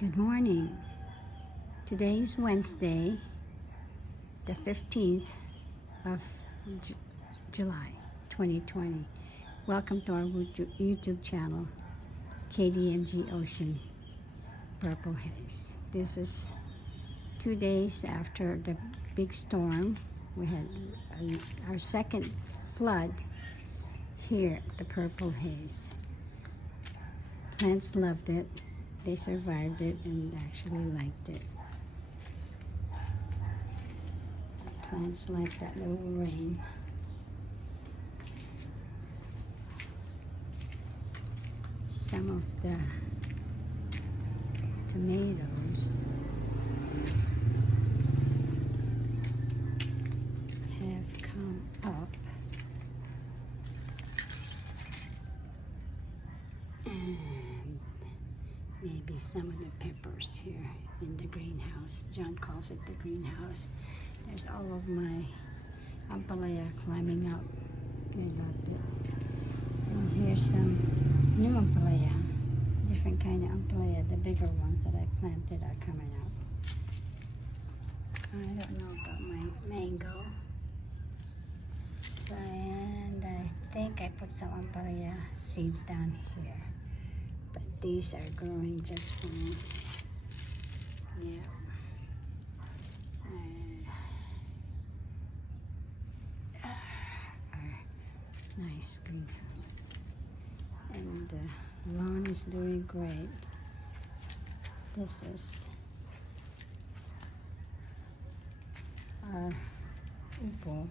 Good morning. Today is Wednesday, the 15th of July 2020. Welcome to our YouTube channel, KDMG Ocean Purple Haze. This is 2 days after the big storm. We had our second flood here at the Purple Haze. Plants loved it. they survived it and actually liked it. Plants like that little rain. Some of the tomatoes have come up, and maybe some of the peppers here in the greenhouse. John calls it the greenhouse. There's all of my ampalaya climbing up. They loved it. And here's some new ampalaya, different kind of ampalaya. The bigger ones that I planted are coming up. I don't know about my mango. And I think I put some ampalaya seeds down here. But these are growing just fine. Yeah. Our nice greenhouse. And the lawn is doing great. This is our upo.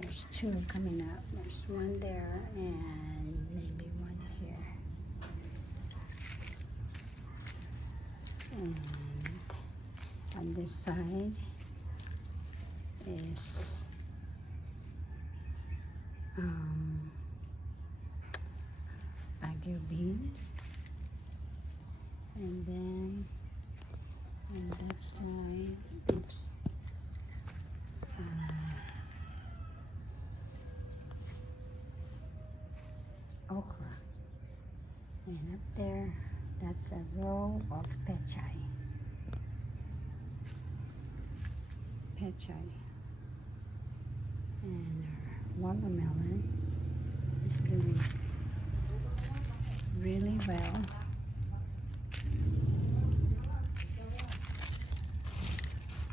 There's two coming up. There's one there and maybe one here. And on this side is Baguio beans, and then on that side, oops, okra, and up there, that's a row of pechay. And our watermelon is doing really well.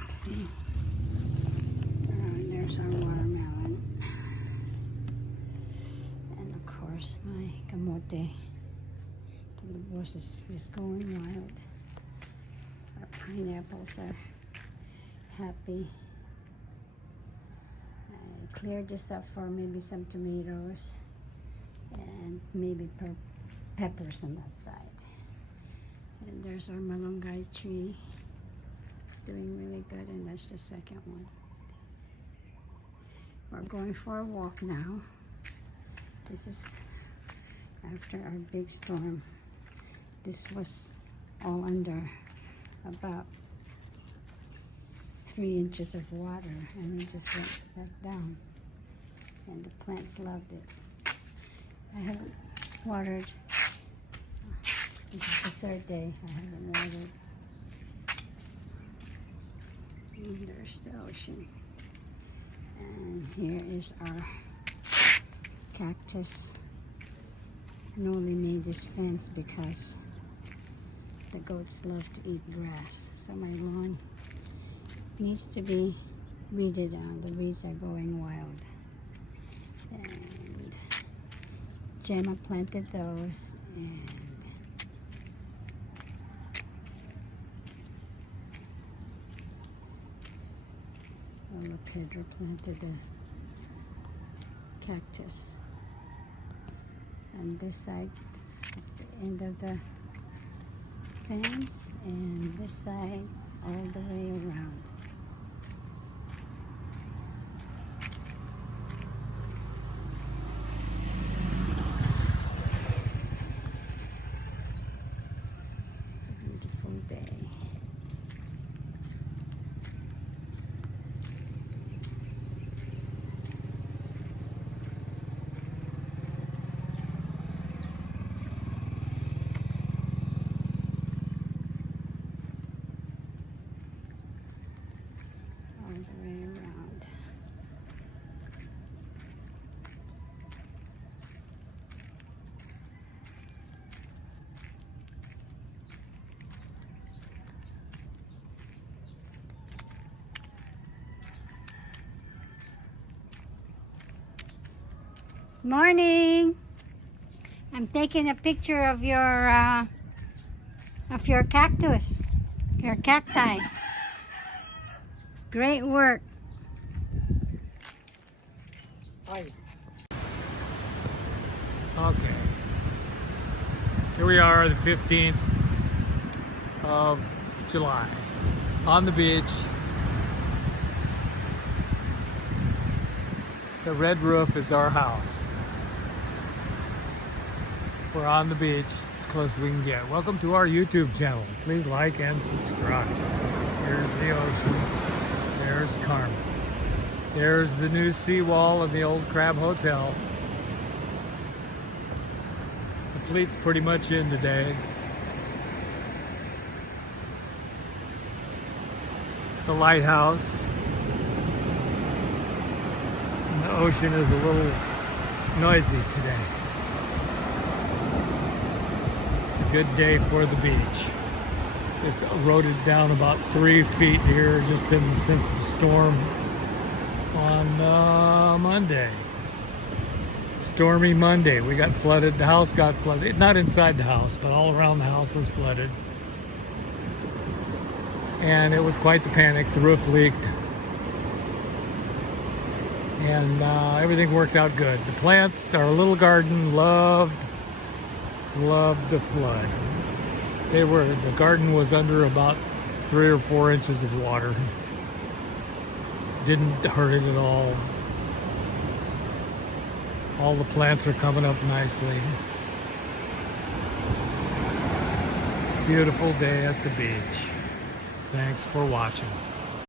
See, there's our watermelon, and of course my kamote. The bush is going wild. Our pineapples are happy. I cleared this up for maybe some tomatoes and maybe peppers on that side. And there's our malunggay tree doing really good, and that's the second one. We're going for a walk now. This is after our big storm. This was all under about 3 inches of water, and we just went back down, and the plants loved it. I haven't watered. This is the 3rd day I haven't watered. And there's the ocean, and here is our cactus. I only made this fence because the goats love to eat grass, so my lawn needs to be weeded down. The weeds are going wild. And Gemma planted those, and Lola Pedro planted a cactus. And this side at the end of the fence, and this side all the way around. It's a beautiful day. Morning! I'm taking a picture of your of your cactus, your cacti. Great work. Hi. Okay. Here we are, the 15th of July, on the beach. The red roof is our house. We're on the beach, as close as we can get. Welcome to our YouTube channel. Please like and subscribe. Here's the ocean. There's Carmen. There's the new seawall of the old Crab Hotel. The fleet's pretty much in today. The lighthouse. And the ocean is a little noisy today. It's a good day for the beach. It's eroded down about 3 feet here just since the storm on Monday. Stormy Monday. We got flooded. The house got flooded. Not inside the house, but all around the house was flooded. And it was quite the panic. The roof leaked. And everything worked out good. The plants, our little garden, loved the flood. The garden was under about 3 or 4 inches of water. Didn't hurt it at all. All the plants are coming up nicely. Beautiful day at the beach. Thanks for watching.